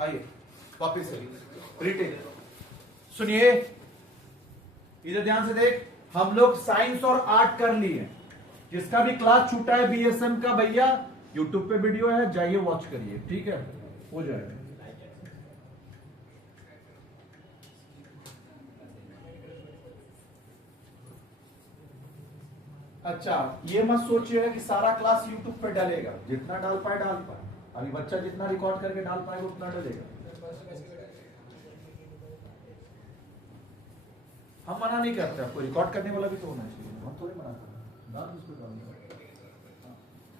आइए वापिस से रिटेक सुनिए, इधर ध्यान से देख। हम लोग साइंस और आर्ट कर लिए। जिसका भी क्लास छूटा है बीएसएम का भैया, यूट्यूब पे वीडियो है, जाइए वॉच करिए, ठीक है, हो जाएगा। अच्छा, ये मत सोचिएगा कि सारा क्लास यूट्यूब पे डालेगा। जितना डाल पाए डाल पाए। अभी बच्चा जितना रिकॉर्ड करके डाल पाएगा उतना डालेगा। हम मना नहीं करते, आपको रिकॉर्ड करने वाला भी तो होना चाहिए। हम थोड़ी मना करते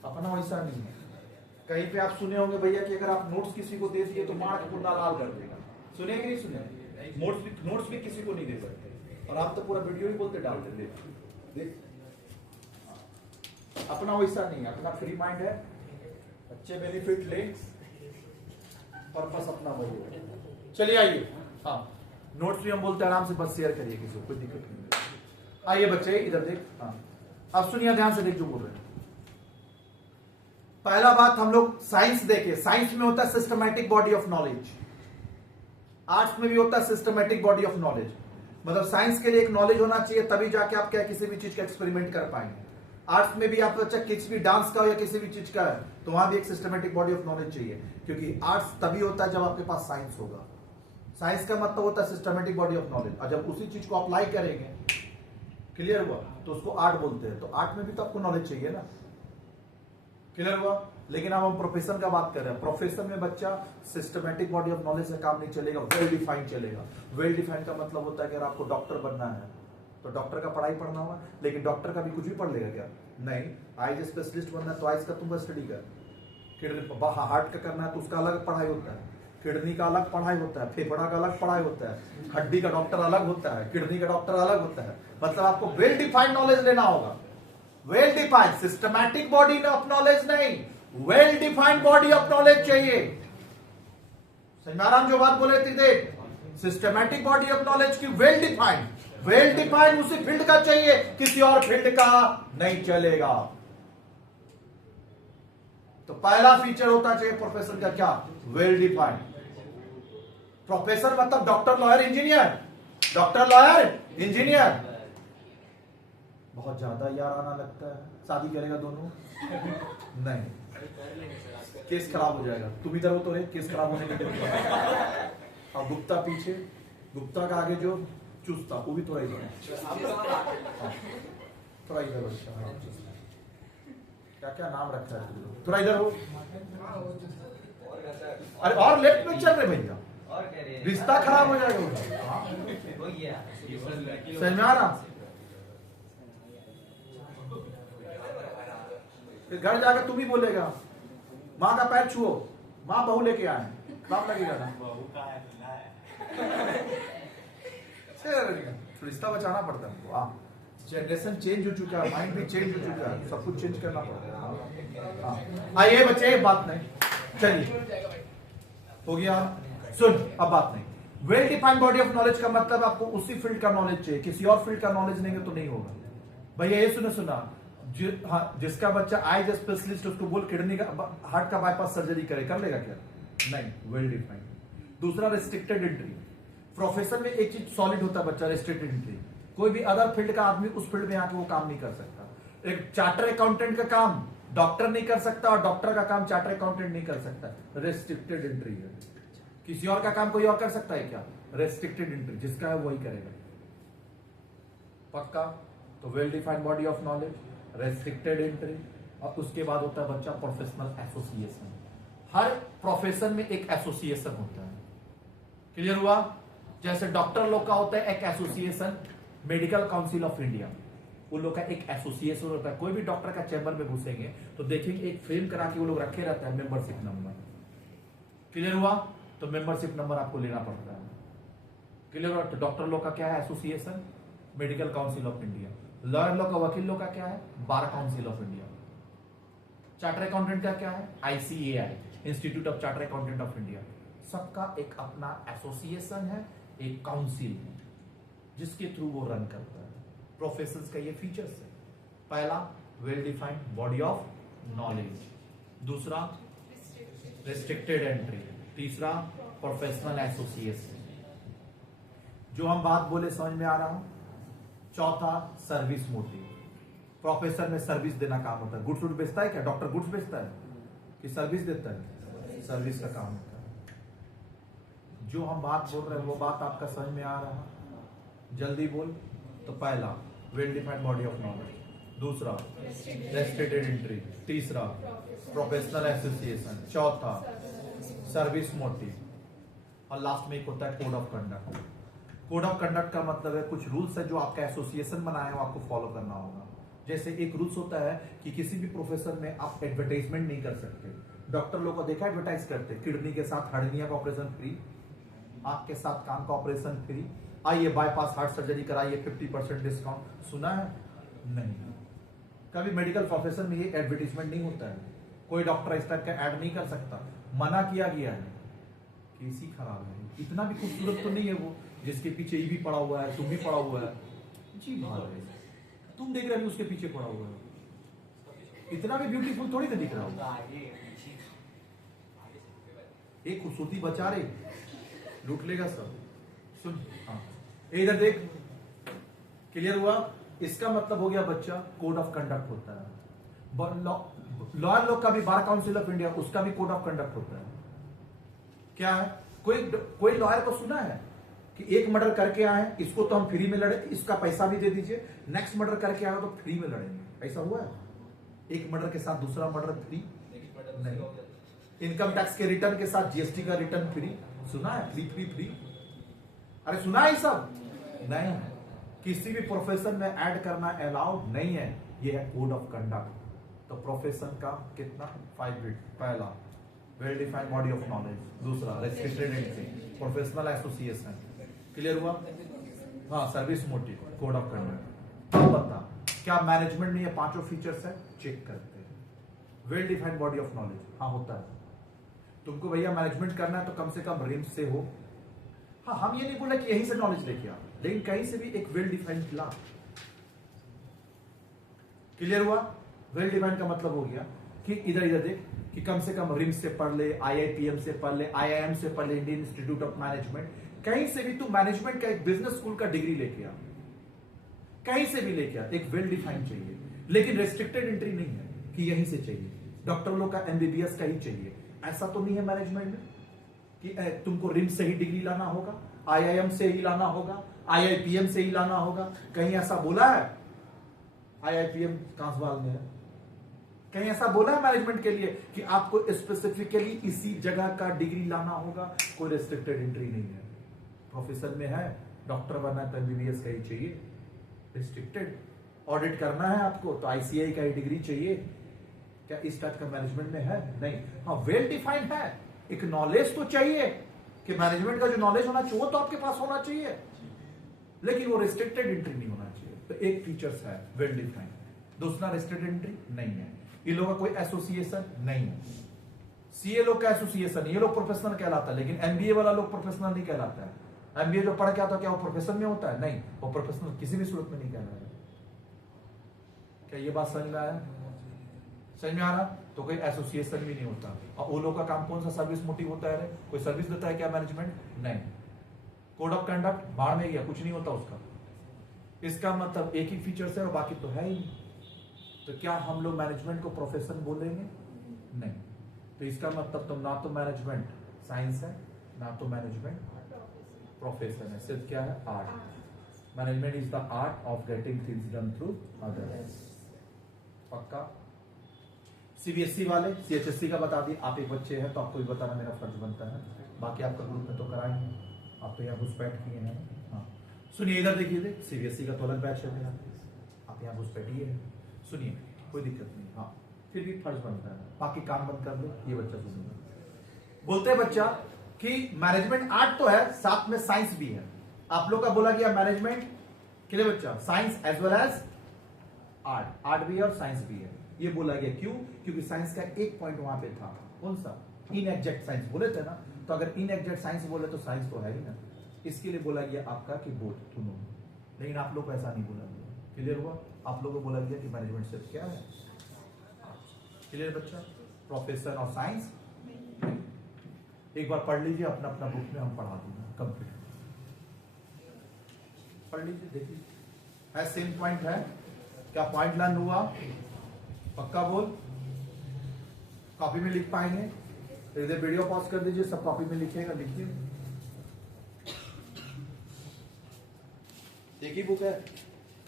अपना वैसा नहीं है। कहीं पे आप सुने होंगे भैया कि अगर आप नोट्स किसी को दे दिए तो मार के पुन्ना लाल कर देगा। सुने कि नहीं सुने? नोट्स भी किसी को नहीं दे सकते, और आप तो पूरा वीडियो ही बोलते डालते देख। अपना वैसा नहीं, अपना फ्री माइंड है, अच्छे बेनिफिट ले, पर्पस अपना वही है। चलिए आइए, हाँ नोट्स भी हम बोलते हैं आराम से बस शेयर करिए, किसी को कोई दिक्कत नहीं। आइए बच्चे इधर देख, हाँ अब सुनिए ध्यान से देख जो बोल रहे हैं। पहला बात हम लोग साइंस देखे। साइंस में होता है systematic body of knowledge, arts में भी होता है सिस्टमैटिक बॉडी ऑफ नॉलेज। मतलब साइंस के लिए एक नॉलेज होना चाहिए, तभी जाके आप क्या किसी भी चीज का एक्सपेरिमेंट कर पाएंगे। आर्ट्स में भी आप बच्चा किसी भी डांस का हो या किसी भी चीज का है तो वहां भी एक सिस्टमैटिक बॉडी ऑफ नॉलेज चाहिए, क्योंकि आर्ट्स तभी होता है जब आपके पास साइंस होगा। साइंस का मतलब होता है सिस्टमैटिक बॉडी ऑफ नॉलेज, और जब उसी चीज को अप्लाई करेंगे, क्लियर हुआ, तो उसको आर्ट बोलते हैं। तो आर्ट में भी तो आपको नॉलेज चाहिए ना, क्लियर हुआ। लेकिन अब हम प्रोफेशन का बात कर रहे हैं। प्रोफेशन में बच्चा सिस्टमैटिक बॉडी ऑफ नॉलेज से काम नहीं चलेगा, वेल डिफाइंड चलेगा। वेल डिफाइंड का मतलब होता है कि अगर आपको डॉक्टर बनना है तो डॉक्टर का पढ़ाई पढ़ना होगा, लेकिन डॉक्टर का भी कुछ भी पढ़ लेगा क्या? नहीं। आईज स्पेशलिस्ट बनना है तो आईज का तुम स्टडी कर। हार्ट का करना है तो उसका अलग पढ़ाई होता है, किडनी का अलग पढ़ाई होता है, फेफड़ा का अलग पढ़ाई होता है, हड्डी का डॉक्टर अलग होता है, किडनी का डॉक्टर अलग होता है। मतलब आपको वेल डिफाइंड नॉलेज लेना होगा। Well defined, systematic body of knowledge नहीं, well defined body of knowledge चाहिए। संजनाराम जो बात बोले थे देख, सिस्टमैटिक बॉडी ऑफ नॉलेज की वेल डिफाइंड। वेल डिफाइंड उसी फील्ड का चाहिए, किसी और फील्ड का नहीं चलेगा। तो पहला फीचर होता चाहिए प्रोफेसर का क्या? Well defined. प्रोफेसर मतलब doctor, lawyer, engineer. Doctor, lawyer, engineer. बहुत ज्यादा यार आना लगता है। शादी करेगा दोनों? नहीं, केस खराब हो जाएगा। तुम इधर हो तो केस खराब होने के लिए। और गुप्ता पीछे, गुप्ता का आगे जो चुस्ता, वो भी थोड़ा इधर, थोड़ा इधर। क्या क्या नाम रखा है? थोड़ा इधर हो। अरे और लेफ्ट में चल रहे भैया, रिश्ता खराब हो जाएगा। समझ में आ रहा? घर जाकर तुम ही बोलेगा माँ का पैर छुओ, माँ बहू लेके आए, बाप लगेगा ना। रिश्ता बचाना पड़ता है हमको। जनरेशन चेंज हो चुका है, माइंड भी चेंज हो चुका है, सब कुछ चेंज करना पड़ता है। आइए बच्चे, बात नहीं, चलिए हो गया। सुन, अब बात नहीं। Well defined body of knowledge का मतलब आपको उसी फील्ड का नॉलेज चाहिए, किसी और फील्ड का नॉलेज नहीं है तो नहीं होगा भैया। ये सुना जिसका बच्चा आईज स्पेशलिस्ट, उसको बोल किडनी का, हार्ट का बाईपास सर्जरी करे, कर लेगा क्या? नहीं, वेल डिफाइंड। दूसरा रेस्ट्रिक्टेड एंट्री। प्रोफेशन में एक चीज सॉलिड होता है बच्चा, रेस्ट्रिक्टेड एंट्री। कोई भी अदर फील्ड का आदमी उस फील्ड में आके वो काम नहीं कर सकता। एक चार्टर अकाउंटेंट का काम डॉक्टर नहीं कर सकता, और डॉक्टर का काम चार्टर अकाउंटेंट नहीं कर सकता। रेस्ट्रिक्टेड एंट्री है। किसी और का काम कोई और कर सकता है क्या? रेस्ट्रिक्टेड एंट्री, जिसका है वही करेगा। पक्का? तो well defined body of knowledge, restricted entry, और उसके बाद होता है बच्चा प्रोफेशनल एसोसिएशन। हर प्रोफेशन में एक एसोसिएशन होता है, क्लियर हुआ? जैसे डॉक्टर लोग का होता है एक association, medical council of India, उन लोग का एक एसोसिएशन होता है। कोई भी डॉक्टर का चैम्बर में घुसेंगे तो देखेंगे एक फ्रेम करा के वो लोग रखे रहता है मेंबरशिप नंबर, क्लियर हुआ? तो मेंबरशिप नंबर आपको लेना पड़ता है, क्लियर हुआ? तो डॉक्टर लोग का क्या है? Association, medical council of India. Lawyer लोग का, वकील लोग का क्या है? Bar council of India. Charter accountant का क्या है? ICAI, institute of charter accountant of India. सबका एक अपना एसोसिएशन है, एक काउंसिल है, जिसके थ्रू वो रन करता है। प्रोफेशंस का ये फीचर्स है। पहला, well defined body of knowledge. दूसरा रिस्ट्रिक्टेड एंट्री, तीसरा प्रोफेशनल एसोसिएशन। जो हम बात बोले समझ में आ रहा? चौथा सर्विस मोटिव। प्रोफेसर में सर्विस देना काम होता है। गुड्स बेचता है क्या? डॉक्टर गुड्स बेचता है कि सर्विस देता है? सर्विस का काम होता है। जो हम बात बोल रहे हैं वो बात आपका समझ में आ रहा? जल्दी बोल। तो पहला well defined body of knowledge, दूसरा रेस्ट्रिक्टेड एंट्री, तीसरा प्रोफेशनल एसोसिएशन, चौथा सर्विस मोटिव, और लास्ट में एक होता है code of conduct. Code of conduct का मतलब है कुछ रूल्स है जो आपका एसोसिएशन बनाया है वो आपको फॉलो करना होगा। जैसे एक रूल्स होता है कि किसी भी प्रोफेशन में आप एडवर्टाइजमेंट नहीं कर सकते। डॉक्टर लोग को देखा एडवर्टाइज करते, किडनी के साथ हर्निया का ऑपरेशन फ्री, आंख के साथ कान का ऑपरेशन फ्री, आइए बाईपास हार्ट सर्जरी कराइए 50% डिस्काउंट। सुना है? नहीं। कभी मेडिकल प्रोफेशन में ये एडवर्टाइजमेंट नहीं होता है। कोई डॉक्टर इस टाइप का ऐड नहीं कर सकता, मना किया गया है। केस ही खराब है। इतना भी खूबसूरत तो नहीं है वो जिसके पीछे ये भी पड़ा हुआ है, तुम भी पड़ा हुआ है जी भाई, तुम देख रहे हो उसके पीछे पड़ा हुआ है। इतना भी ब्यूटीफुल थोड़ी ना दिख रहा हो। एक खूबसूरती बचा रहे, लूट लेगा सब। सुन, हाँ इधर देख, क्लियर हुआ? इसका मतलब हो गया बच्चा कोड ऑफ कंडक्ट होता है। लॉयर लोग का भी, बार काउंसिल ऑफ इंडिया, उसका भी कोड ऑफ कंडक्ट होता है। क्या है? कोई लॉयर को सुना है कि एक मर्डर करके आए, इसको तो हम फ्री में लड़े, इसका पैसा भी दे दीजिए, नेक्स्ट मर्डर करके आए तो फ्री में लड़ेंगे? ऐसा हुआ है? एक मर्डर के साथ दूसरा मर्डर फ्री नहीं। इनकम टैक्स के रिटर्न के साथ जीएसटी का रिटर्न फ्री? सुना है? फ्री फ्री फ्री, अरे सुना है सब? नहीं। किसी भी प्रोफेशन में ऐड करना अलाउड नहीं है। ये है कोड ऑफ कंडक्ट। तो प्रोफेशन का कितना? 5 बिट। पहला well defined body of knowledge, दूसरा restricted entry, professional association, clear हुआ? हाँ service motive, code of conduct. अब बता क्या मैनेजमेंट में ये पांचों फीचर्स है? चेक करते हैं। Well defined body of knowledge, हाँ होता है। तुमको भैया मैनेजमेंट करना है तो कम से कम रिम्स से हो। हाँ हम ये नहीं बोला कि यहीं से नॉलेज लेके आ, लेकिन कहीं से भी एक वेल डिफाइंड ला। क्लियर हुआ? वेल डिफाइंड का मतलब हो गया कि इधर इधर देख कि कम से कम रिम्स से पढ़ ले, आईआईपीएम से पढ़ ले, आईआईएम से पढ़ ले, इंडियन इंस्टीट्यूट ऑफ मैनेजमेंट, कहीं से भी तू मैनेजमेंट का एक बिजनेस स्कूल का डिग्री लेके आ, कहीं से भी लेके आ। एक वेल डिफाइंड चाहिए, लेकिन रेस्ट्रिक्टेड एंट्री नहीं है कि यहीं से चाहिए। डॉक्टर लोग का एमबीबीएस का ही चाहिए, ऐसा तो नहीं है मैनेजमेंट में कि तुमको रिम्स से ही डिग्री लाना होगा, आईआईएम से ही लाना होगा, आईआईपीएम से ही लाना होगा। कहीं ऐसा बोला है? आईआईपीएम कांसवाल में है, कहीं ऐसा बोला है मैनेजमेंट के लिए कि आपको स्पेसिफिकली इसी जगह का डिग्री लाना होगा? कोई रेस्ट्रिक्टेड एंट्री नहीं है। प्रोफेशन में है, डॉक्टर बनना है तो एमबीबीएस का ही चाहिए। रिस्ट्रिक्टेड ऑडिट करना है आपको तो आईसीआई का ही डिग्री चाहिए। क्या इस टाइप का मैनेजमेंट में है? नहीं। हाँ वेल डिफाइंड है, एक नॉलेज तो चाहिए कि मैनेजमेंट का जो नॉलेज होना चाहिए वो तो आपके पास होना चाहिए, लेकिन वो रिस्ट्रिक्टेड एंट्री नहीं होना चाहिए। तो एक फीचर्स है वेल डिफाइंड, दूसरा रिस्ट्रिक्टेड एंट्री नहीं है। ये लोगों का कोई एसोसिएशन नहीं है। सीए लोग का एसोसिएशन, ये लोग प्रोफेशनल कहलाता है, लेकिन एमबीए वाला लोग प्रोफेशनल नहीं कहलाता है। एमबीए जो पढ़ के आता है क्या वो प्रोफेशन में होता है? नहीं, वो प्रोफेशनल किसी भी सूरत में नहीं कहलाता। क्या ये बात समझ में आया? समझ में आ रहा? तो कोई एसोसिएशन भी नहीं होता। और वो लोग का काम कौन सा? सर्विस मोटिव होता है। कोई सर्विस देता है क्या मैनेजमेंट? नहीं। कोड ऑफ कंडक्ट बाढ़ में गया, कुछ नहीं होता उसका। इसका मतलब एक ही फीचर्स है और बाकी तो है ही। तो क्या हम लोग मैनेजमेंट को प्रोफेशन बोलेंगे? नहीं। तो इसका मतलब तो ना तो मैनेजमेंट साइंस है, ना तो मैनेजमेंट प्रोफेशन है, सिर्फ क्या है? Art. Management is the art of getting things done through others. पक्का? सीबीएसई वाले सीएचएससी का बता दिए, आप एक बच्चे हैं तो आपको भी बताना मेरा फर्ज बनता है। बाकी आपका ग्रुप में तो कराएंगे, आप तो यहाँ घुसपैठ किए हैं। हाँ सुनिए, इधर देखिए, सीबीएसई का तो अलग बैच है मेरा, आप यहाँ घुसपैठिए हैं। सुनिए कोई दिक्कत नहीं, हाँ फिर भी फर्ज बनता है। बाकी काम बंद कर दो, ये बच्चा सुनेगा। बोलते हैं बच्चा कि मैनेजमेंट आर्ट तो है, साथ में साइंस भी है। आप लोग का बोला गया मैनेजमेंट के लिए बच्चा science as well as art, art भी है और साइंस भी है। ये बोला गया क्यों? क्योंकि साइंस का एक पॉइंट वहां पे था, कौन सा? इनएग्जैक्ट साइंस बोले थे ना। तो अगर इनएग्जैक्ट साइंस बोले तो साइंस तो है ही ना, इसके लिए बोला गया आपका कि बोथ दोनों। लेकिन आप लोग को ऐसा नहीं बोला गया। क्लियर हुआ? आप लोगों को बोला गया कि मैनेजमेंट सिर्फ क्या है? क्लियर बच्चा? Profession of science. एक बार पढ़ लीजिए अपना अपना बुक में, हम पढ़ा दूंगा कंप्लीट। पढ़ लीजिए, देखिए है सेम पॉइंट है क्या? पॉइंट लर्न हुआ? पक्का बोल? कॉपी में लिख पाएंगे? इधर वीडियो पॉज कर दीजिए, सब कॉपी में लिखिएगा, लिखिए। एक ही बुक है?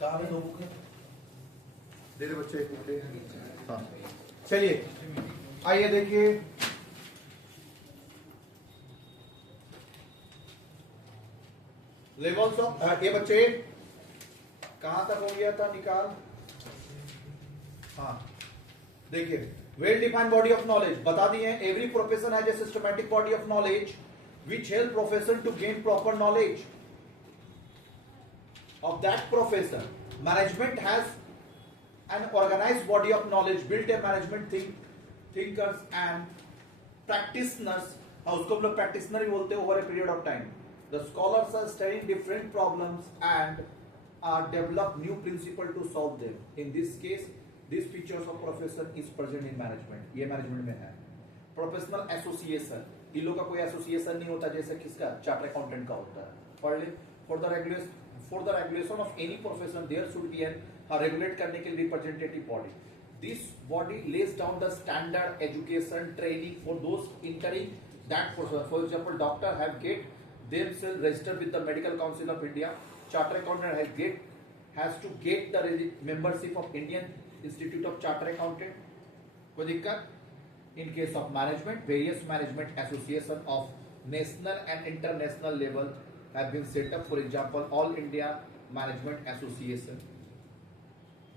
कहाँ है? 2 बुक है? दे दे बच्चे, एक बुक दे। हाँ चलिए आइए देखिए, लेवल्स ऑफ, ये बच्चे कहां तक हो गया था? निकाल। हाँ देखिए, well defined body of knowledge बता दिए। Every profession has a systematic body of knowledge which help profession to gain proper knowledge of that profession. Management has an organized body of knowledge, built a management thinkers and practitioners. उसको हम लोग practitioner भी बोलते हैं। Over a period of time, the scholars are studying different problems and are develop new principle to solve them. In this case, these features of profession is present in management. ये management में है। Professional association, इन लोगों का कोई association नहीं होता जैसे किसका? चार्टर अकाउंटेंट का होता है। पढ़ ले। For the regulation of any profession, there should be a regulate करने के लिए representative body. This body lays down the standard education training for those entering that profession. For example, doctor have get themselves registered with the Medical Council of India. Chartered accountant has to get the membership of Indian Institute of Chartered Accountant. कोई दिक्कत? In case of management, various management association of national and international level have been set up. For example, All India Management Association.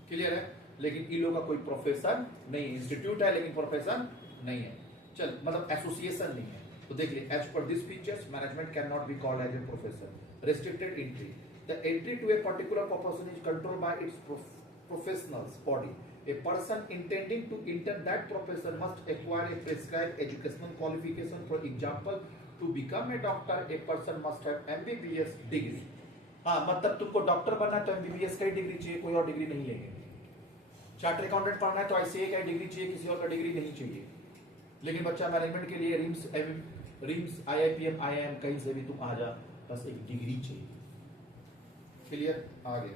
Clear है? लेकिन इन लोगों का कोई profession नहीं है। Institute है लेकिन प्रोफेशन नहीं है। चल, मतलब एसोसिएशन नहीं है। तो देख लिए, as per this features management can not be called as a profession. Restricted entry, the entry to a particular profession is controlled by its professionals body. A person intending to enter that profession must acquire a prescribed educational qualification. For example, to become a doctor, a person must have MBBS degree. हाँ, मतलब तुमको doctor बनना है तो MBBS का ही degree चाहिए, कोई और डिग्री नहीं लेंगे। चार्टर अकाउंटेंट पढ़ना है तो ICA का ही डिग्री चाहिए, किसी और का डिग्री नहीं चाहिए। लेकिन बच्चा मैनेजमेंट के लिए रिम्स IIPM IIM कहीं से भी तुम आ जा, बस एक डिग्री चाहिए। क्लियर? आगे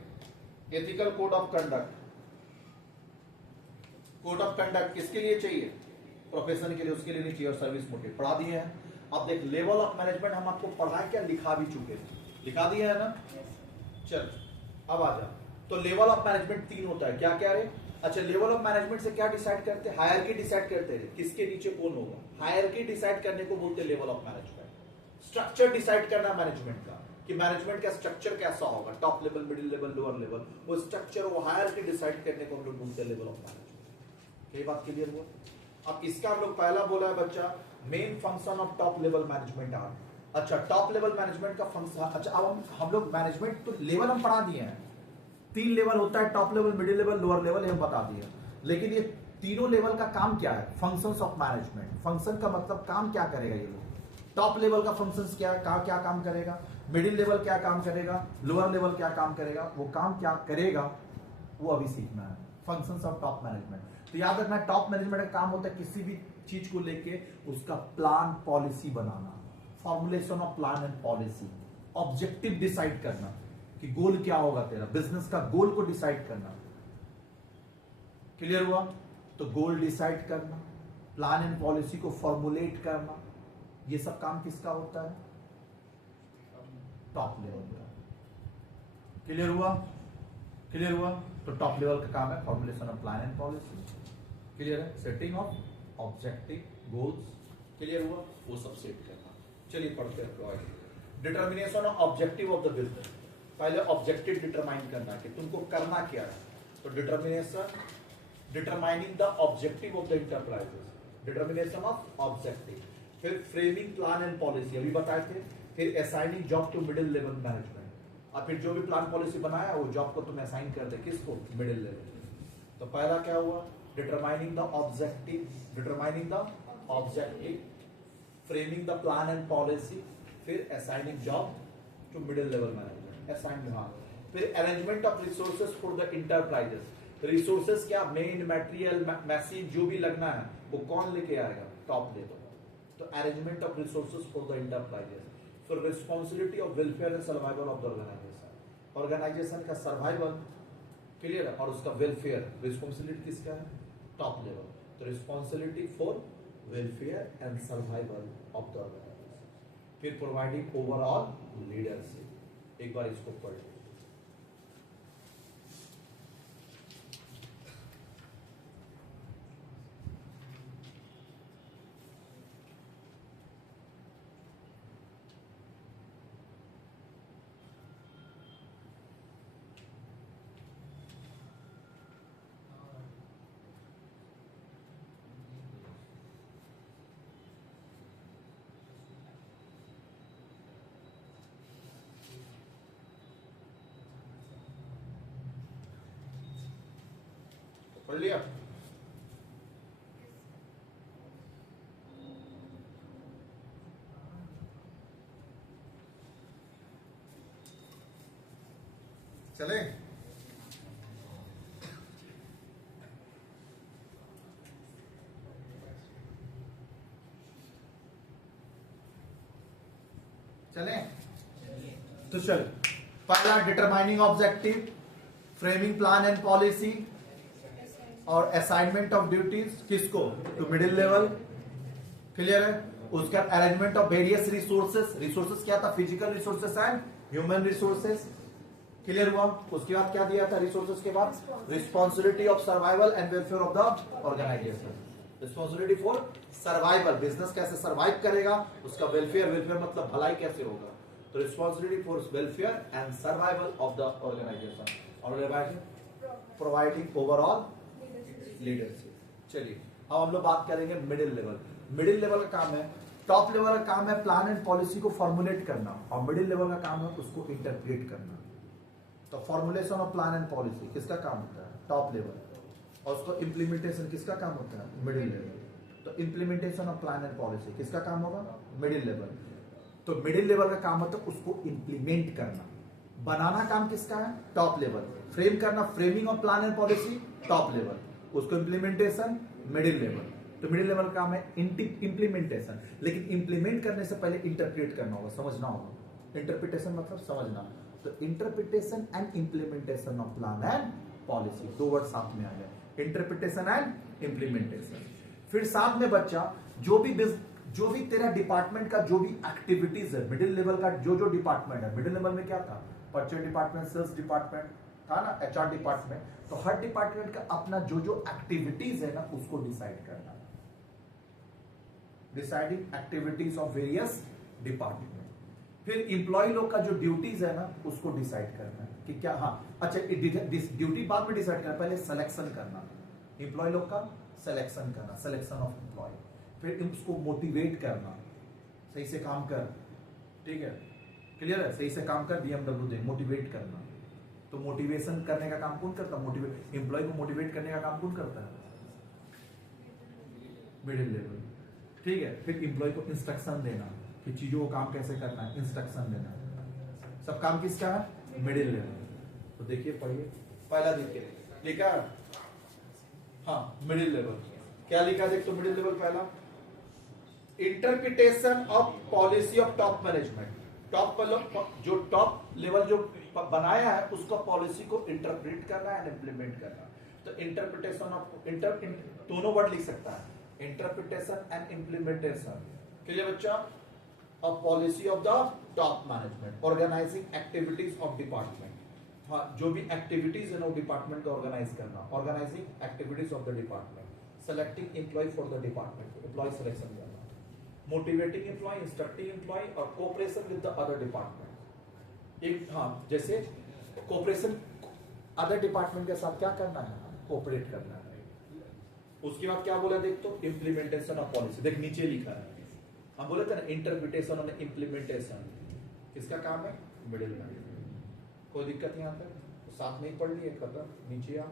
ethical code of conduct. Code of conduct किसके लिए चाहिए? प्रोफेशन के लिए, उसके लिए नहीं चाहिए। और सर्विस मोटिव पढ़ा दिए हैं। अब देख, लेवल ऑफ मैनेजमेंट हम आपको पढ़ा क्या, लिखा भी चुके हैं, लिखा दिए है ना। चल अब आ जा। तो लेवल ऑफ मैनेजमेंट 3 होता है। क्या क्या रे? अच्छा, लेवल ऑफ मैनेजमेंट से क्या डिसाइड करते हैं? हायरार्की डिसाइड करते हैं, किसके नीचे कौन होगा। हायरार्की डिसाइड करने को बोलते हैं level of management. Structure decide करना मैनेजमेंट का, कि मैनेजमेंट का स्ट्रक्चर कैसा होगा, top level, middle level, lower level, वो स्ट्रक्चर, वो हायरार्की डिसाइड करने को हम लोग बोलते हैं लेवल ऑफ मैनेजमेंट। ये बात क्लियर हुआ? अब इसका हम लोग पहला बोला है बच्चा, main function of top level management are. अच्छा, टॉप लेवल मैनेजमेंट का फंक्शन। अच्छा, अब हम लोग मैनेजमेंट तो लेवल हम पढ़ा दिए हैं। 3 लेवल होता है, top level, middle level, lower level, हम बता दिए। लेकिन ये तीनों लेवल का काम क्या है? Functions of management. फंक्शन का मतलब काम क्या करेगा ये लोग। टॉप लेवल का फंक्शंस क्या है, क्या काम करेगा, मिडिल लेवल क्या काम करेगा, लोअर लेवल क्या काम करेगा, वो काम क्या करेगा वो अभी सीखना है। Functions of top management. तो याद रखना, टॉप मैनेजमेंट का काम होता है किसी भी चीज को लेके उसका plan policy banana, formulation of plan and policy, objective decide करना कि गोल क्या होगा तेरा, बिजनेस का गोल को डिसाइड करना। क्लियर हुआ? तो गोल डिसाइड करना, प्लान एंड पॉलिसी को फॉर्मुलेट करना, ये सब काम किसका होता है? टॉप लेवल का। क्लियर हुआ? क्लियर हुआ? तो टॉप लेवल का काम है formulation of plan and policy. Clear है? Setting of objective, goals. Clear हुआ? वो सब सेट करना। चलिए पढ़ते हैं। Determination of objective of the business. पहले ऑब्जेक्टिव डिटरमाइन करना कि तुमको करना क्या है। तो determination, determining the objective of the enterprises, determination of objective. फिर फ्रेमिंग प्लान एंड पॉलिसी, अभी बताए थे। फिर assigning job to middle level management, और फिर जो भी प्लान पॉलिसी बनाया वो जॉब को तुम असाइन कर दे, किसको? Middle level. तो पहला क्या हुआ? Determining the objective, determining the objective, framing the plan and policy, फिर assigning job to middle level management, assign. हाँ, फिर arrangement of resources for the enterprises, resources क्या, मेन मटेरियल मैसिव जो भी लगना है वो कौन लेके आएगा, टॉप लेवल। तो arrangement of resources for the enterprises, फिर responsibility of welfare and survival of the organisation, organisation का सर्वाइवल, क्लियर है, और उसका वेलफेयर, रिस्पॉन्सिबिलिटी किसका है, टॉप लेवल। तो responsibility for welfare and survival of the organisation, फिर प्रोवाइडिंग ओवरऑल लीडरशिप। एक बार इसको पढ़ लीजिए। पढ़ लिया? चले? चले? तो चल, पहला determining objective, framing plan and policy और असाइनमेंट ऑफ ड्यूटीज किसको, टू मिडिल लेवल, क्लियर है। उसके बाद arrangement of various resources, resources क्या था, physical resources and human resources, clear हुआ। उसके बाद क्या दिया था रिसोर्सेस के बाद, responsibility of survival and welfare of the organisation, responsibility for survival, business कैसे सर्वाइव करेगा, उसका वेलफेयर, वेलफेयर मतलब भलाई कैसे होगा, तो responsibility for welfare and survival of the organisation, और प्रोवाइडिंग ओवरऑल लीडरशिप। चलिए अब हम लोग बात करेंगे मिडिल लेवल। मिडिल लेवल का काम है, टॉप लेवल का काम है प्लान एंड पॉलिसी को फॉर्मुलेट करना, और मिडिल लेवल का काम है उसको इंटरप्रेट करना। तो formulation of plan and policy किसका काम होता है, टॉप लेवल, और उसको इम्प्लीमेंटेशन किसका काम होता है, मिडिल लेवल। तो implementation of plan and policy किसका काम होगा, मिडिल लेवल। तो मिडिल लेवल का काम होता है उसको इंप्लीमेंट करना, बनाना काम किसका है, टॉप लेवल, फ्रेम करना, framing of plan and policy top level, उसको इम्प्लीमेंटेशन मिडिल लेवल। तो मिडिल लेवल का काम है इंप्लीमेंटेशन, लेकिन इंप्लीमेंट करने से पहले इंटरप्रेट करना होगा, समझना होगा। इंटरप्रिटेशन मतलब समझना, तो interpretation and implementation of plan and policy, दो वर्ड साथ में आ गए, इंटरप्रिटेशन एंड इंप्लीमेंटेशन। फिर साथ में बच्चा जो भी तेरा डिपार्टमेंट का जो भी एक्टिविटीज है, मिडिल लेवल का जो जो डिपार्टमेंट है, मिडिल लेवल में क्या था, परचेज डिपार्टमेंट, सेल्स डिपार्टमेंट था ना, एचआर डिपार्टमेंट, तो हर डिपार्टमेंट का अपना जो जो एक्टिविटीज है ना उसको डिसाइड करना, deciding activities of various department. फिर इंप्लॉय लोग का जो ड्यूटीज है ना उसको डिसाइड करना है कि क्या, हाँ अच्छा ड्यूटी बाद में डिसाइड करना, पहले सिलेक्शन करना, इंप्लॉय लोग का सिलेक्शन करना, सिलेक्शन ऑफ इंप्लॉय, फिर उसको मोटिवेट करना, सही से काम कर, ठीक है, क्लियर है, सही से काम कर, बीएमडब्ल्यू दे, मोटिवेट करना। तो मोटिवेशन करने का काम कौन करता है, मोटिवेट, एम्प्लॉय को मोटिवेट करने का काम कौन करता है, मिडिल लेवल, ठीक है। फिर एम्प्लॉय को इंस्ट्रक्शन देना कि चीजों को काम कैसे करना है, इंस्ट्रक्शन देना, सब काम किसका है, मिडिल लेवल। तो देखिए पढ़िए, पहला देखिए लिखा, हाँ मिडिल लेवल क्या लिखा, देख तो मिडिल लेवल पहला, interpretation of policy of top management, top जो टॉप लेवल जो बनाया है उसका पॉलिसी को इंटरप्रेट करना है, इंप्लीमेंट करना। तो इंटरप्रिटेशन ऑफ दोनों वर्ड लिख सकता है, इंटरप्रिटेशन एंड इंप्लीमेंटेशन, क्लियर बच्चा, of policy of the top management, organising activities of department, हाँ जो भी एक्टिविटीज है ना वो डिपार्टमेंट का ऑर्गेनाइज करना, organising activities of the department, selecting employ for the department, employ selection करना, मोटिवेटिंग एम्प्लॉय, इंस्ट्रक्टिंग एम्प्लॉय, और cooperation with the other department. एक हाँ जैसे कोऑपरेशन अदर डिपार्टमेंट के साथ क्या करना है, कोऑपरेट करना है। उसके बाद क्या बोला, देख तो इंप्लीमेंटेशन ऑफ पॉलिसी, देख नीचे लिखा है, हम बोले थे ना इंटरप्रिटेशन और इंप्लीमेंटेशन किसका काम है, मिडिल मैनेजमेंट। कोई दिक्कत यहाँ पे, तो साथ में ही पढ़ लिए, खत्म, नीचे आ।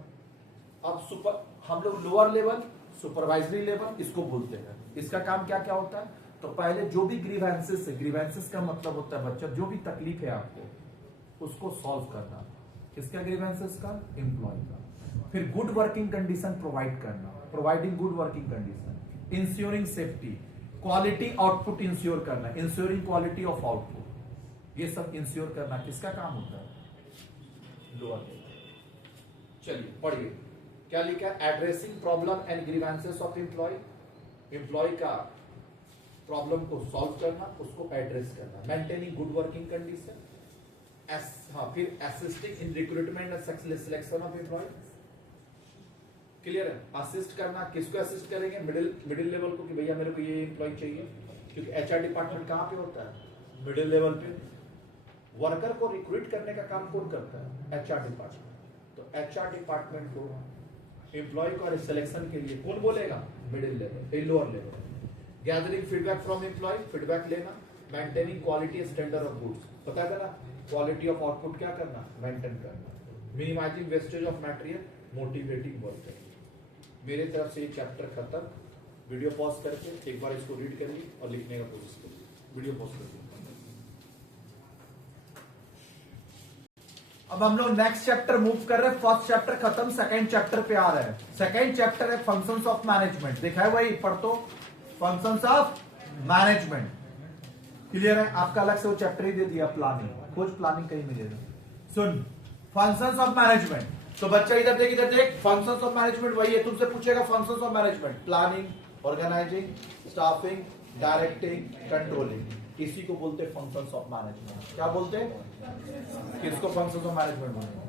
अब सुपर हम लोग लोअर लेवल, सुपरवाइजरी लेवल इसको बोलते हैं, इसका काम क्या क्या होता है, तो पहले जो भी ग्रीवेंसेस है, ग्रीवेंसेस का मतलब होता है बच्चा जो भी तकलीफ है आपको उसको सॉल्व करना, किसका ग्रीवेंसेस का, एम्प्लॉय का। फिर गुड वर्किंग कंडीशन प्रोवाइड करना, providing good working condition, ensuring safety, quality output ensure करना, इंश्योरिंग क्वालिटी ऑफ आउटपुट, ये सब इंश्योर करना किसका काम होता है? Lower level. चलिए पढ़िए क्या लिखा है, addressing problem and grievances of employ, employ का प्रॉब्लम को सॉल्व करना, उसको एड्रेस करना, मेंटेनिंग गुड वर्किंग कंडीशन, फिर assisting in recruitment and selection of employ, clear है? असिस्ट करना, किसको असिस्ट करेंगे? मिडिल लेवल को, कि भैया मेरे को ये एम्प्लॉय चाहिए, क्योंकि एचआर डिपार्टमेंट कहां पे होता है? मिडिल लेवल पे। वर्कर को रिक्रूट करने का काम कौन करता है? HR department. तो एचआर डिपार्टमेंट को एम्प्लॉय को सिलेक्शन के लिए कौन बोलेगा? Middle level, lower level. Gathering feedback from employ, feedback लेना, maintaining quality standard of goods, पता है ना, क्वालिटी ऑफ आउटपुट क्या करना? मेंटेन करना, minimising wastage of material, motivating worker. मेरे तरफ से ये चैप्टर खत्म। वीडियो पॉज करके एक बार इसको रीड करिए और लिखने का कोशिश करिए। वीडियो पॉज करिए। अब हम लोग नेक्स्ट चैप्टर मूव कर रहे हैं। फर्स्ट चैप्टर खत्म, सेकंड चैप्टर पे आ रहे हैं। सेकंड चैप्टर है फंक्शंस ऑफ मैनेजमेंट। देखा है वही, पढ़ तो, फंक्शंस ऑफ मैनेजमेंट। क्लियर है? आपका अलग से वो चैप्टर ही दे दिया, प्लानिंग, कुछ प्लानिंग कहीं मिलेगा। सुन, फंक्शंस ऑफ मैनेजमेंट। तो बच्चा इधर देख, इधर देख, फंक्शंस ऑफ मैनेजमेंट वही है, तुमसे पूछेगा functions of management, planning, organising, staffing, directing, controlling, इसी को बोलते हैं फंक्शंस ऑफ मैनेजमेंट। क्या बोलते हैं? किसको फंक्शंस ऑफ मैनेजमेंट बोलते हैं?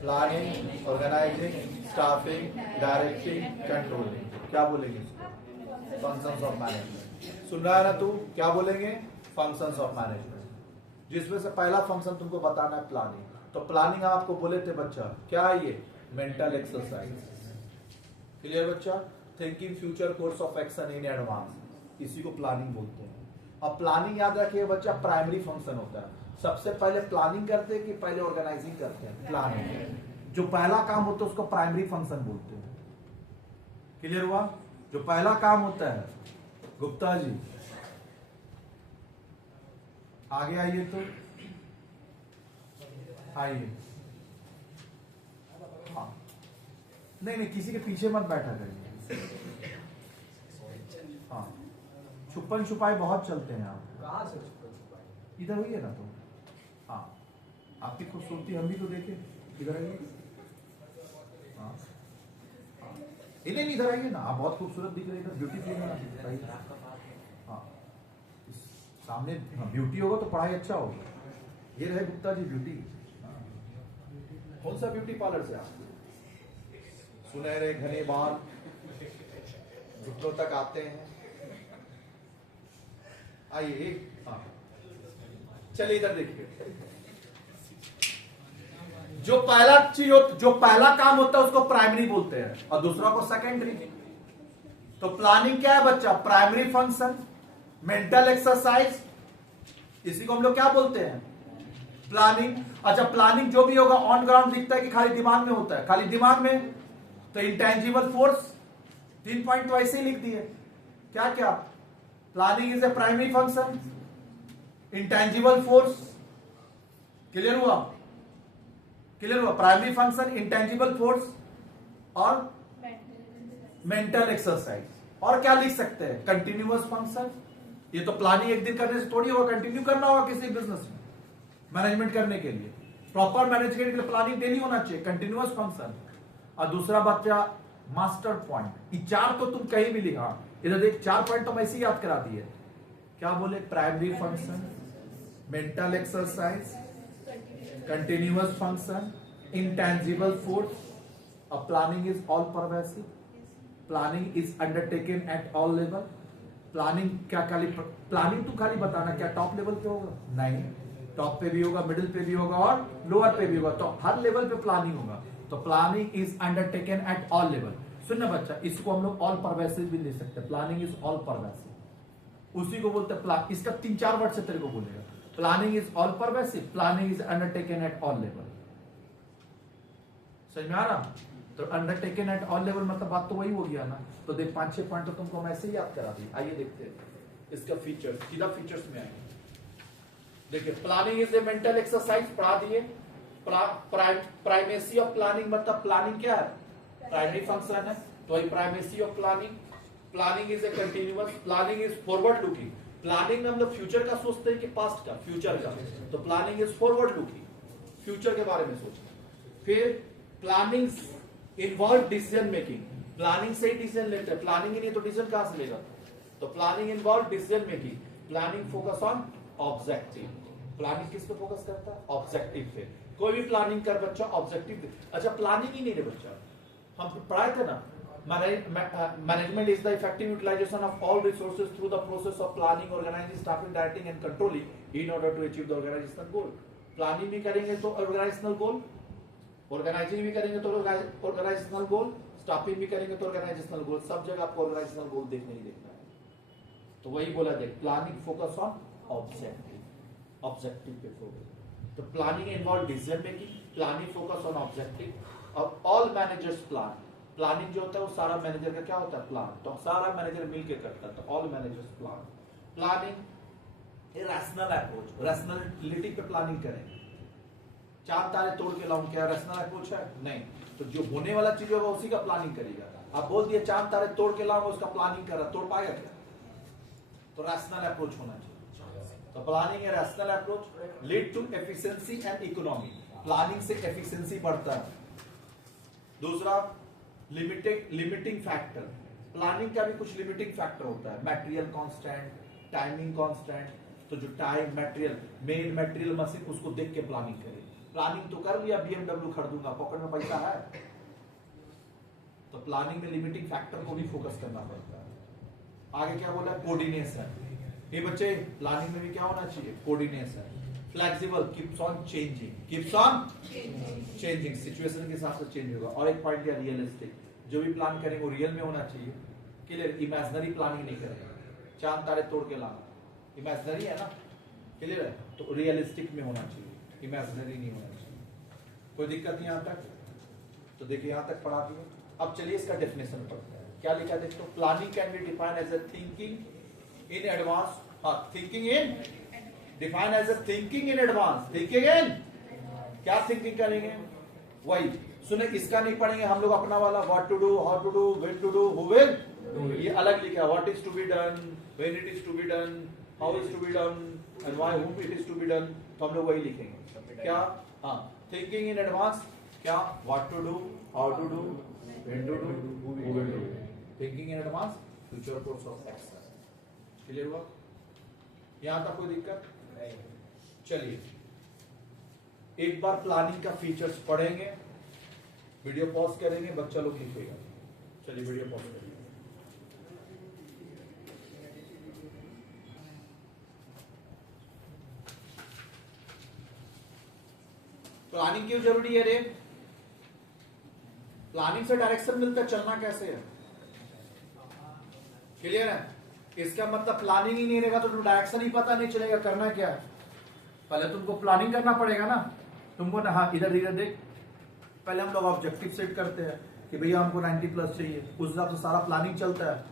Planning, organising, staffing, directing, controlling. क्या बोलेंगे इसको? Functions of management. सुन रहा है ना तू? क्या बोलेंगे? Functions of management. जिसमें से पहला फंक्शन तुमको बताना है प्लानिंग। तो प्लानिंग आपको बोले थे बच्चा, क्या है ये? Mental exercise. क्लियर बच्चा? Thinking future course of action in advance, इसी को प्लानिंग बोलते हैं। अब प्लानिंग याद रखिए बच्चा, प्राइमरी फंक्शन होता है। सबसे पहले प्लानिंग करते हैं कि पहले ऑर्गेनाइजिंग करते हैं? प्लानिंग। जो पहला काम होता है उसको प्राइमरी फंक्शन बोलते हैं। क्लियर हुआ? जो पहला काम होता है, गुप्ता जी आगे आइए, तो आइए। हाँ, नहीं, किसी के पीछे मत बैठा करिए। हाँ, छुपन छुपाई बहुत चलते हैं आप। कहाँ से छुपन छुपाई? इधर हुई है ना, तो हाँ, आपकी खूबसूरती हम भी तो देखे। इधर आइए। हाँ, नहीं, इधर आइए ना, आप बहुत खूबसूरत दिख रहे हैं, इधर ब्यूटीफुल है ना। हाँ, सामने ब्यूटी होगा तो पढ़ाई अच्छा होगा। ये रहे गुप्ता जी ब्यूटी। कौन सा ब्यूटी पार्लर से आप? सुनहरे घने बाल घुटनों तक आते हैं। आइए। हाँ, चलिए इधर देखिए। जो पहला चीज, जो पहला काम होता है उसको प्राइमरी बोलते हैं और दूसरा को सेकेंडरी। तो प्लानिंग क्या है बच्चा? प्राइमरी फंक्शन, मेंटल एक्सरसाइज, इसी को हम लोग क्या बोलते हैं? प्लानिंग। अच्छा, प्लानिंग जो भी होगा ऑन ग्राउंड दिखता है कि खाली दिमाग में होता है? खाली दिमाग में। तो इंटेंजिबल फोर्स, 3 पॉइंट तो ऐसे ही लिख दिए। क्या क्या? Planning is a primary function, intangible force. Clear हुआ? क्लियर हुआ? प्राइमरी फंक्शन, इंटेंजिबल फोर्स और मेंटल एक्सरसाइज। और क्या लिख सकते हैं? Continuous function. ये तो प्लानिंग एक दिन करने से थोड़ी होगा, कंटिन्यू करना होगा किसी बिजनेस में मैनेजमेंट करने के लिए। प्रॉपर मैनेजमेंट के लिए प्लानिंग डेली होना चाहिए, कंटिन्यूअस फंक्शन। और दूसरा बच्चा मास्टर पॉइंट। ये 4 तो तुम कहीं भी लिखा, इधर देख 4 पॉइंट तो ऐसे ही याद करा दिए। क्या बोले? Primary function, mental exercise, continuous function, intangible force, और planning is all pervasive. Planning is undertaken at all level. Planning क्या? खाली प्लानिंग तू खाली बताना क्या टॉप लेवल पे होगा? नहीं, टॉप पे भी होगा, मिडिल पे भी होगा और लोअर पे भी होगा। तो हर लेवल पे प्लानिंग होगा। तो planning is undertaken at all level. सुनना बच्चा, इसको हम लोग ऑल परवेसिव भी ले सकते हैं। प्लानिंग इज ऑल परवेसिव, उसी को बोलते हैं। इसका 3-4 वर्ड से तेरे को बोलेगा। Planning is all pervasive, planning is undertaken at all level. समझ में आ रहा? तो अंडरटेकन एट ऑल लेवल मतलब बात तो वही हो गया ना। तो देख 5-6 पॉइंट तो तुमको हम ऐसे ही याद करा दिए। आइए देखते हैं इसका फीचर, सीधा फीचर्स में आएंगे। देखिए, planning is a mental exercise पढ़ा दिए। प्राइमेसी ऑफ प्लानिंग मतलब प्लानिंग क्या है? प्राइमरी फंक्शन है, तो वही primacy of planning. Planning is a continuous, planning is forward looking. Planning में हम लोग फ्यूचर का सोचते हैं कि पास्ट का, फ्यूचर का, तो planning is forward looking, future के बारे में सोचना। फिर planning involve decision making, planning से ही डिसीजन लेते हैं, प्लानिंग ही नहीं तो डिसीजन कहां से लेगा। तो planning involve decision making, planning focus on objective. Planning किस पे फोकस करता है? ऑब्जेक्टिव पे। कोई भी प्लानिंग कर बच्चा ऑब्जेक्टिव। अच्छा प्लानिंग ही नहीं रे बच्चा, हम पढ़ाए थे ना, management is the effective utilisation of all resources through the process of planning, organising, staffing, directing and controlling in order to achieve the organisational goal. Planning भी करेंगे तो ऑर्गेनाइजेशनल गोल, ऑर्गेनाइजिंग भी करेंगे तो ऑर्गेनाइजेशनल गोल, स्टाफिंग भी करेंगे तो ऑर्गेनाइजेशनल गोल, सब जगह आपको ऑर्गेनाइजेशनल गोल देखने ही देखना है। तो वही बोला देख, planning focus on objective, objective पे फोकस। तो planning involve decision making, planning focus on objective. और ऑल मैनेजर्स प्लान, प्लानिंग जो होता है वो सारा मैनेजर का क्या होता है? प्लान। तो सारा मैनेजर मिलके करता है, तो all managers plan. Planning a rational approach, rationality पे प्लानिंग करें। चार तारे तोड़ के लाऊं, क्या रैशनल अप्रोच है? नहीं। तो जो होने वाला चीज होगा उसी का प्लानिंग करेगा। आप बोल दिए चार तारे तोड़ के लाऊंगा, उसका प्लानिंग कर रहा, तोड़ पाएगा क्या? तो रैशनल अप्रोच होना चाहिए। तो प्लानिंग है rational approach, lead to efficiency and economy. Planning से एफिशिएंसी बढ़ता है। दूसरा लिमिटिंग फैक्टर, प्लानिंग का भी कुछ लिमिटिंग फैक्टर होता है। Material constant, timing constant. तो जो time, material, main material machine, उसको देख के प्लानिंग करें। प्लानिंग तो कर लिया, BMW खरीदूंगा, पॉकेट में पैसा है, तो प्लानिंग में लिमिटिंग फैक्टर को भी फोकस करना पड़ता है। आगे क्या बोला? कोऑर्डिनेशन। ये बच्चे प्लानिंग में भी क्या होना चाहिए? Coordination. Flexible, keeps on changing, keeps on changing, situation के हिसाब से चेंज होगा। और एक पॉइंट दिया रियलिस्टिक, जो भी प्लान करेंगे वो रियल में होना चाहिए। क्लियर? इमेजिनरी प्लानिंग नहीं करेंगे, चांद तारे तोड़ के लाना, इमेजिनरी है ना। क्लियर है? तो रियलिस्टिक में होना चाहिए, इमेजिनरी नहीं होना चाहिए। कोई दिक्कत नहीं यहाँ तक? तो देखिए यहाँ तक पढ़ा दिए। अब चलिए इसका डेफिनेशन पढ़ते हैं। क्या लिखा देखो? Planning can be defined as a thinking in advance. हाँ, thinking in, define as a thinking in advance. Thinking in, क्या थिंकिंग करेंगे? वही सुने, इसका नहीं पढ़ेंगे हम लोग अपना वाला, what to do, how to do, when to do, who will. ये अलग लिखा, what is to be done, when it is to be done, how is to be done and why whom it is to be done. तो हम लोग वही लिखेंगे। क्या? हाँ, थिंकिंग इन एडवांस, क्या? What to do, how to do, when to do, who will do. Thinking in advance, future course of action. Clear हुआ? यहां तक कोई दिक्कत? चलिए एक बार प्लानिंग का फीचर्स पढ़ेंगे, वीडियो पॉज करेंगे, बच्चा लोग लिखेगा। चलिए वीडियो पॉज करेंगे। प्लानिंग क्यों जरूरी है रे? प्लानिंग से डायरेक्शन मिलता है, चलना कैसे है। क्लियर है? इसका मतलब प्लानिंग ही नहीं रहेगा तो तुम डायरेक्शन ही पता नहीं चलेगा करना क्या है। पहले तुमको प्लानिंग करना पड़ेगा ना तुमको ना। हाँ, इधर इधर देख, पहले हम लोग ऑब्जेक्टिव सेट करते हैं कि भैया हमको 90+ चाहिए, उस हिसाब से सारा प्लानिंग चलता है।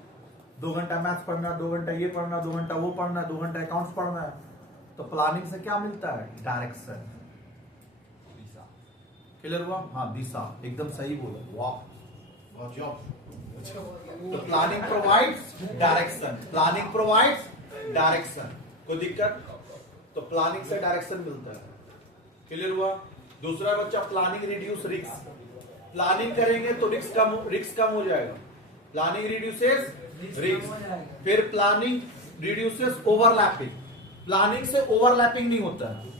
2 घंटा मैथ्स पढ़ना, 2 घंटा ये पढ़ना, 2 घंटा वो पढ़ना, 2 घंटा अकाउंट्स पढ़ना है। तो प्लानिंग से क्या मिलता है? डायरेक्शन, दिशा। क्लियर हुआ? हाँ, दिशा, एकदम सही बोला, वाह जॉब। तो planning provides direction, planning provides direction. कोई दिक्कत? तो प्लानिंग से डायरेक्शन मिलता है। क्लियर हुआ? दूसरा बच्चा, प्लानिंग रिड्यूस रिस्क। प्लानिंग करेंगे तो रिस्क कम हो जाएगा। Planning reduces risk. फिर प्लानिंग रिड्यूसेस ओवरलैपिंग, प्लानिंग से ओवरलैपिंग नहीं होता है।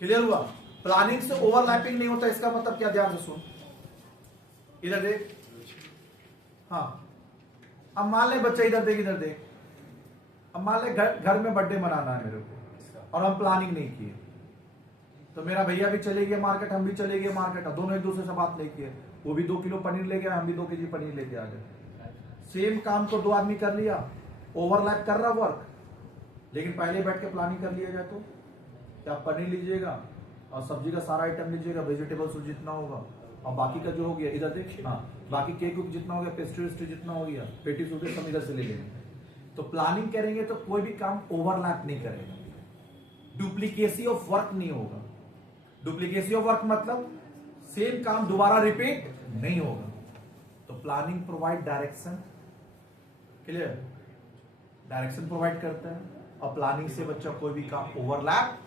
क्लियर हुआ? प्लानिंग से ओवरलैपिंग नहीं होता, इसका मतलब क्या? ध्यान से सुन, इधर देख। हाँ, अब मान ले बच्चा, इधर देख, इधर देख। अब मान ले घर में बर्थडे मनाना है मेरे को और हम प्लानिंग नहीं किए, तो मेरा भैया भी चले गए मार्केट, हम भी चले गए मार्केट, दोनों एक दूसरे से बात नहीं किए। वो भी 2 किलो पनीर ले गया, हम भी 2 केजी पनीर लेके आ गए। सेम काम को 2 आदमी कर लिया, ओवरलैप कर रहा वर्क, लेकिन पहले बैठ के प्लानिंग कर लिया जाए तो क्या? पनीर लीजिएगा और सब्जी का सारा आइटम लीजिएगा, वेजिटेबल्स जितना होगा, और बाकी का जो हो गया इधर देख। हाँ, बाकी केक जितना हो गया, पेस्ट्री जितना हो गया, पेटीज हो गया, सब इधर से ले लेंगे। तो प्लानिंग करेंगे तो कोई भी काम ओवरलैप नहीं करेगा, डुप्लीकेसी ऑफ वर्क नहीं होगा। डुप्लीकेसी ऑफ वर्क मतलब सेम काम दोबारा रिपीट नहीं होगा। तो planning provide direction, clear, direction provide करता है, और प्लानिंग से बच्चा कोई भी काम ओवरलैप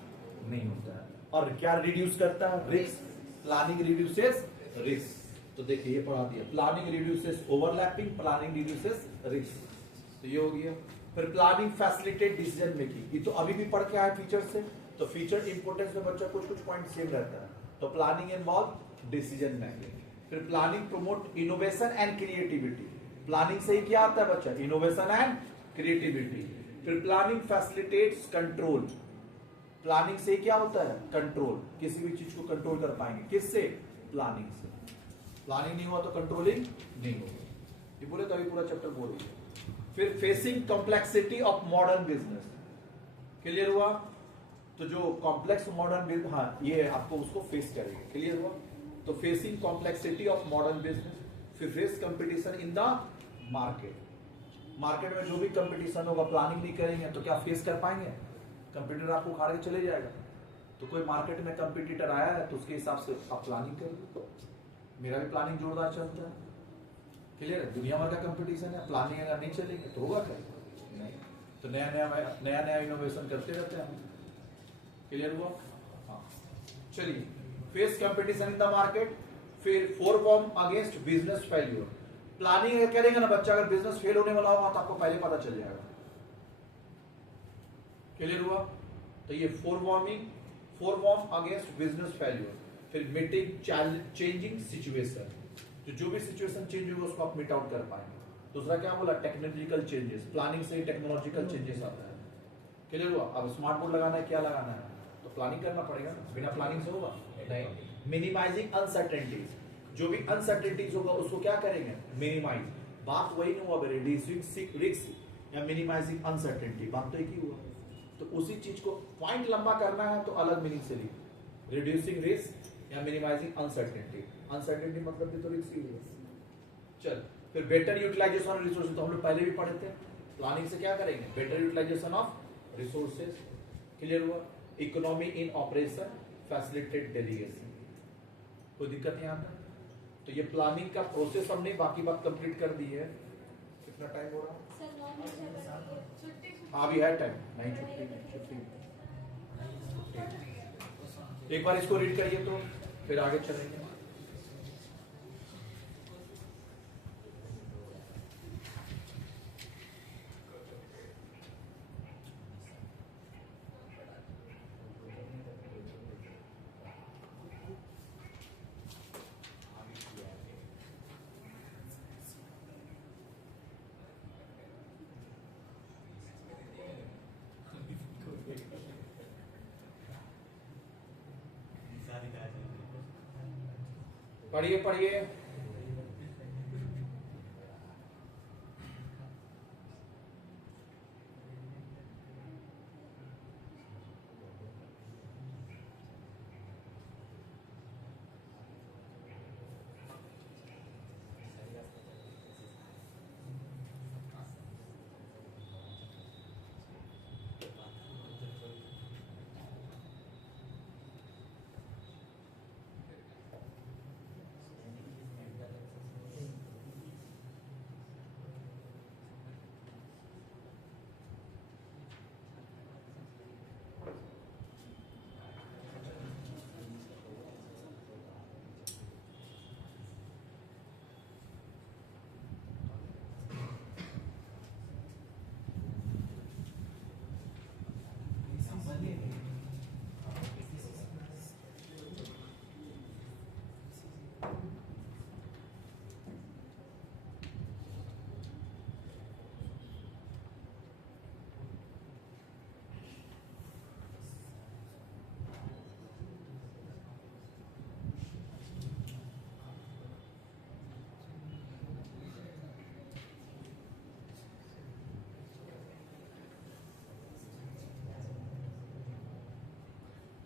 नहीं होता है। और क्या रिड्यूस करता है? रिस्क। Planning reduces risk. तो देखिए ये पढ़ा दिया, planning reduces overlapping, planning reduces risk. तो ये हो गया। फिर प्लानिंग फैसिलिटेट डिसीजन मेकिंग, ये तो अभी भी पढ़ के आए फीचर से, तो फीचर इंपोर्टेंस में बच्चा कुछ पॉइंट सेम रहता है। तो प्लानिंग इन्वॉल्व डिसीजन मेकिंग। फिर planning promote innovation and creativity, planning से ही क्या आता है बच्चा? Innovation and creativity. फिर प्लानिंग फैसिलिटेट्स कंट्रोल, प्लानिंग से क्या होता है? कंट्रोल, किसी भी चीज को कंट्रोल कर पाएंगे, किससे? प्लानिंग से। प्लानिंग नहीं हुआ तो कंट्रोलिंग नहीं होगा, ये बोले तो अभी पूरा चैप्टर बोल रही है। फिर facing complexity of modern business, clear हुआ? तो जो कॉम्प्लेक्स मॉडर्न बिजनेस, हाँ ये आपको उसको फेस करेंगे, क्लियर हुआ? तो facing complexity of modern business. फिर face competition in the market, market में जो भी कंपटीशन होगा, प्लानिंग नहीं करेंगे तो क्या फेस कर पाएंगे? कंपटीटर आपको उखाड़ के चले जाएगा। तो कोई मार्केट में कंपटीटर आया है तो उसके हिसाब से आप प्लानिंग करिए। मेरा भी प्लानिंग जोरदार चलता है, क्लियर है? दुनिया भर का कंपटीशन है, प्लानिंग अगर नहीं चलेगी तो होगा क्या? नहीं। तो नया नया इनोवेशन करते रहते हैं, क्लियर हुआ? हाँ चलिए, face competition in the market. फिर फोरकॉम अगेंस्ट बिजनेस फेल्यूर, प्लानिंग करेंगे ना बच्चा, अगर बिजनेस फेल होने वाला होगा तो आपको पहले पता चल जाएगा, क्लियर हुआ? तो ये फोरवॉर्म अगेंस्ट बिजनेस फेल्यूर। फिर मीटिंग चेंजिंग सिचुएशन, जो भी सिचुएशन चेंज होगा उसको आप मीट आउट कर पाएंगे। दूसरा क्या बोला? टेक्नोलॉजिकल चेंजेस, प्लानिंग से ही टेक्नोलॉजिकल चेंजेस आता है, क्लियर हुआ? अब स्मार्ट बोर्ड लगाना है, क्या लगाना है, तो प्लानिंग करना पड़ेगा, बिना प्लानिंग से होगा नहीं। मिनिमाइजिंग अनसर्टेनिटीज, जो भी अनसर्टेनिटीज होगा उसको क्या करेंगे? मिनिमाइज। बात वही नहीं हुआ, रिड्यूसिंग रिस्क या मिनिमाइजिंग अनसर्टेनिटी, बात तो एक ही हुआ। तो उसी चीज को पॉइंट लंबा करना है तो अलग मीनिंग से लिख, रिड्यूसिंग रिस्क या मिनिमाइजिंग अनसर्टेनिटी। अनसर्टेनिटी मतलब भी तो रिस्क ही हुआ। चल, फिर बेटर यूटिलाइजेशन ऑफ रिसोर्सेज, तो हम लोग पहले भी पढ़े थे। प्लानिंग से क्या करेंगे? Better utilisation of resources, clear हुआ? Economy in operation, facilitate delegation, कोई दिक्कत नहीं आता। तो ये प्लानिंग का प्रोसेस हमने बाकी बात कंप्लीट कर दी है। कितना टाइम हो रहा है? हाँ अभी है टाइम, नहीं छुट्टी। एक बार इसको रीड करिए तो फिर आगे चलेंगे। पढ़िए।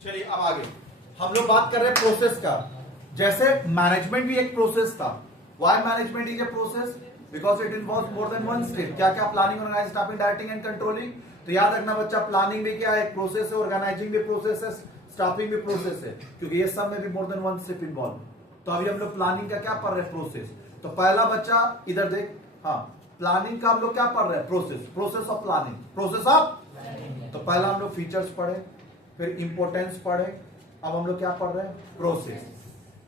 चलिए अब आगे हम लोग बात कर रहे हैं प्रोसेस का। जैसे मैनेजमेंट भी एक प्रोसेस था। Why management is a process? Because it involves more than one step. क्या क्या? Planning, organising, staffing, directing and controlling. तो याद रखना बच्चा, प्लानिंग भी क्या है? एक प्रोसेस है, ऑर्गेनाइजिंग भी प्रोसेस है, स्टाफिंग भी प्रोसेस है, क्योंकि ये सब में भी मोर देन वन स्टेप इन्वॉल्व। तो अभी हम लोग प्लानिंग का क्या पढ़ रहे हैं, प्रोसेस। तो पहला बच्चा इधर देख, हाँ प्लानिंग का हम लोग क्या पढ़ रहे हैं, process, process of planning, process of. तो पहला हम लोग फीचर्स पढ़े, फिर इंपोर्टेंस पढ़े, अब हम लोग क्या पढ़ रहे हैं, प्रोसेस।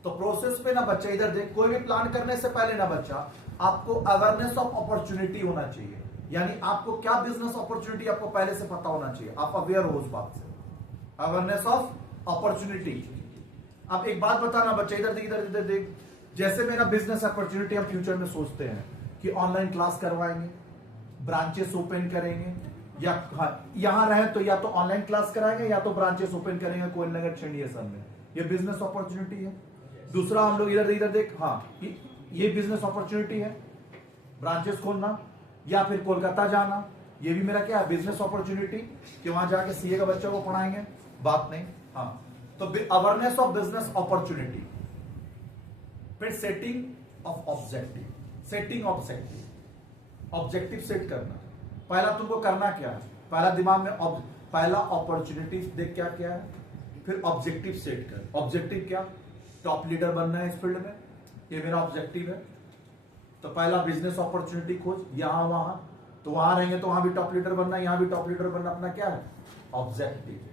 तो प्रोसेस पे ना बच्चा इधर देख, कोई भी प्लान करने से पहले ना बच्चा आपको अवेयरनेस ऑफ अपॉर्चुनिटी होना चाहिए, यानी आपको क्या बिजनेस अपॉर्चुनिटी आपको पहले से पता होना चाहिए, आप अवेयर हो उस बात से, अवेयरनेस ऑफ अपॉर्चुनिटी। अब एक बात बताना बच्चा, इधर देख, इधर देख, जैसे मेरा बिजनेस अपॉर्चुनिटी हम फ्यूचर में सोचते हैं कि ऑनलाइन क्लास करवाएंगे, ब्रांचेस ओपन करेंगे, या यहां रहे तो या तो ऑनलाइन क्लास कराएंगे या तो ब्रांचेस ओपन करेंगे कोयल नगर चंडीगढ़ में, ये बिजनेस अपॉर्चुनिटी है। दूसरा हम लोग इधर देख, हाँ ये बिजनेस अपॉर्चुनिटी है, ब्रांचेस खोलना या फिर कोलकाता जाना, ये भी मेरा क्या है, बिजनेस अपॉर्चुनिटी, कि वहां जाके सीए का बच्चा को पढ़ाएंगे, बात नहीं। हाँ, तो अवेयरनेस ऑफ बिजनेस अपॉर्चुनिटी, फिर setting of objective, setting objective, objective set करना। पहला तुमको करना क्या है, पहला दिमाग में पहला अपॉर्चुनिटी देख क्या क्या है, फिर ऑब्जेक्टिव सेट कर। ऑब्जेक्टिव क्या, टॉप लीडर बनना है इस फील्ड में, ये मेरा ऑब्जेक्टिव है। तो पहला बिजनेस अपॉर्चुनिटी खोज, यहां वहां, तो वहां रहेंगे तो वहां भी टॉप लीडर बनना, यहां भी टॉप लीडर बनना, अपना क्या है, ऑब्जेक्टिव।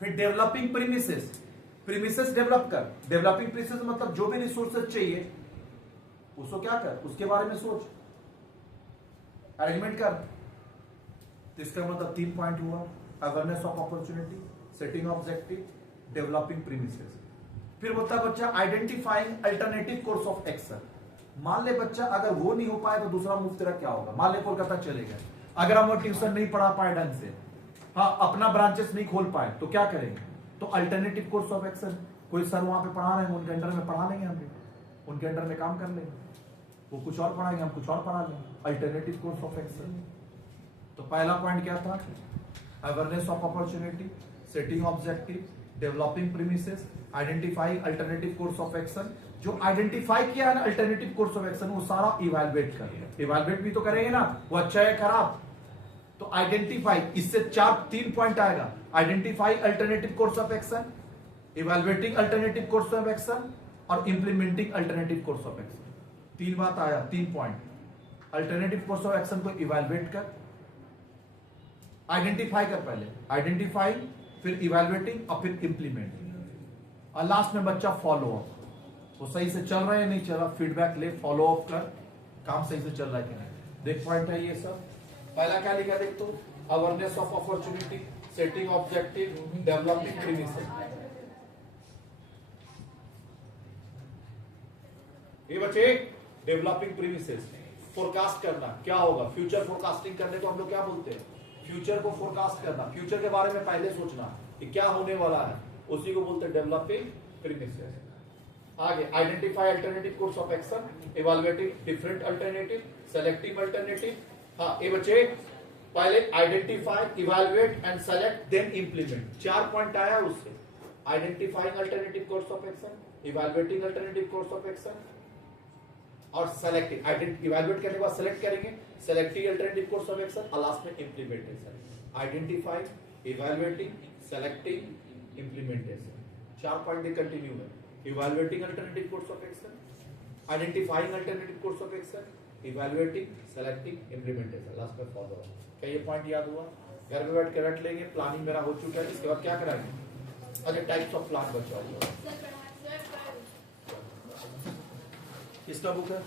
फिर डेवलपिंग प्रीमिसेस, प्रीमिसेस डेवलप कर। डेवलपिंग प्रीमिसेस मतलब जो भी रिसोर्सेज चाहिए उसको क्या कर, उसके बारे में सोच, अरेंजमेंट कर। तो इसका मतलब 3 पॉइंट हुआ, awareness of opportunity, setting objective, developing premises. फिर होता है बच्चा identifying alternative course of action. मान ले बच्चा अगर वो नहीं हो पाए तो दूसरा मूव तेरा क्या होगा, मान ले कोलकाता चले गए, अगर हम वो ट्यूशन नहीं पढ़ा पाए ढंग से, हाँ अपना ब्रांचेस नहीं खोल पाए, तो क्या करेंगे, तो अल्टरनेटिव कोर्स ऑफ एक्शन, कोई सर वहां पे पढ़ा रहे हैं उनके अंडर में पढ़ा लेंगे, हम भी उनके अंडर में काम कर लेंगे, वो कुछ और पढ़ाएंगे हम कुछ और पढ़ा लेंगे, अल्टरनेटिव कोर्स ऑफ एक्शन। तो पहला पॉइंट क्या था, awareness of opportunity, setting objective, developing premises, identifying alternative course of action. जो आइडेंटिफाई किया है ना अल्टरनेटिव कोर्स ऑफ एक्शन, वो सारा इवैल्यूएट करेंगे, इवैल्यूएट भी तो करेंगे ना, वो अच्छा है खराब। तो आइडेंटिफाई, इससे 3 पॉइंट आएगा, identify alternative course of action, evaluating alternative course of action, और implementing alternative course of action. 3 बात आया, 3 point, alternative course of action को इवैल्यूएट कर, आइडेंटिफाई कर, पहले आइडेंटिफाई, फिर इवैल्यूएटिंग और फिर इंप्लीमेंटिंग, और लास्ट में बच्चा फॉलो अप, वो सही से चल रहा है नहीं चल रहा, फीडबैक ले, फॉलो अप कर, काम सही से चल रहा है कि नहीं। देख पॉइंट है ये सब। पहला क्या लिखा देख, तो awareness of opportunity, setting objective, developing premises. ये बच्चे डेवलपिंग प्रीमिसेस, फोरकास्ट करना क्या होगा, फ्यूचर फोरकास्टिंग करने को हम लोग क्या बोलते हैं, फ्यूचर को फोरकास्ट करना, फ्यूचर के बारे में पहले सोचना कि क्या होने वाला है, उसी को बोलते हैं डेवलपिंग प्रीमिसेस। आगे identify alternative course of action, evaluating different alternative, selecting alternative. हाँ ये बच्चे पहले identify, evaluate and select, then implement, 4 point आया उससे, identifying alternative course of action, evaluating alternative course of action, और सेलेक्टिंग, इवैल्यूएट करने के बाद सेलेक्ट करेंगे, selecting alternative course of action, और लास्ट में implementation. Identify, evaluating, selecting, implementation, 4 point continue है। Evaluating alternative course of action, identifying alternative course of action, evaluating, selecting, implementation, last में follow up. क्या ये पॉइंट याद हुआ? घर में बैठ के रट लेंगे, प्लानिंग मेरा हो चुका है, इसके बाद क्या कराएंगे, अच्छा टाइप्स ऑफ प्लान बचा हुआ, किसका बुक है?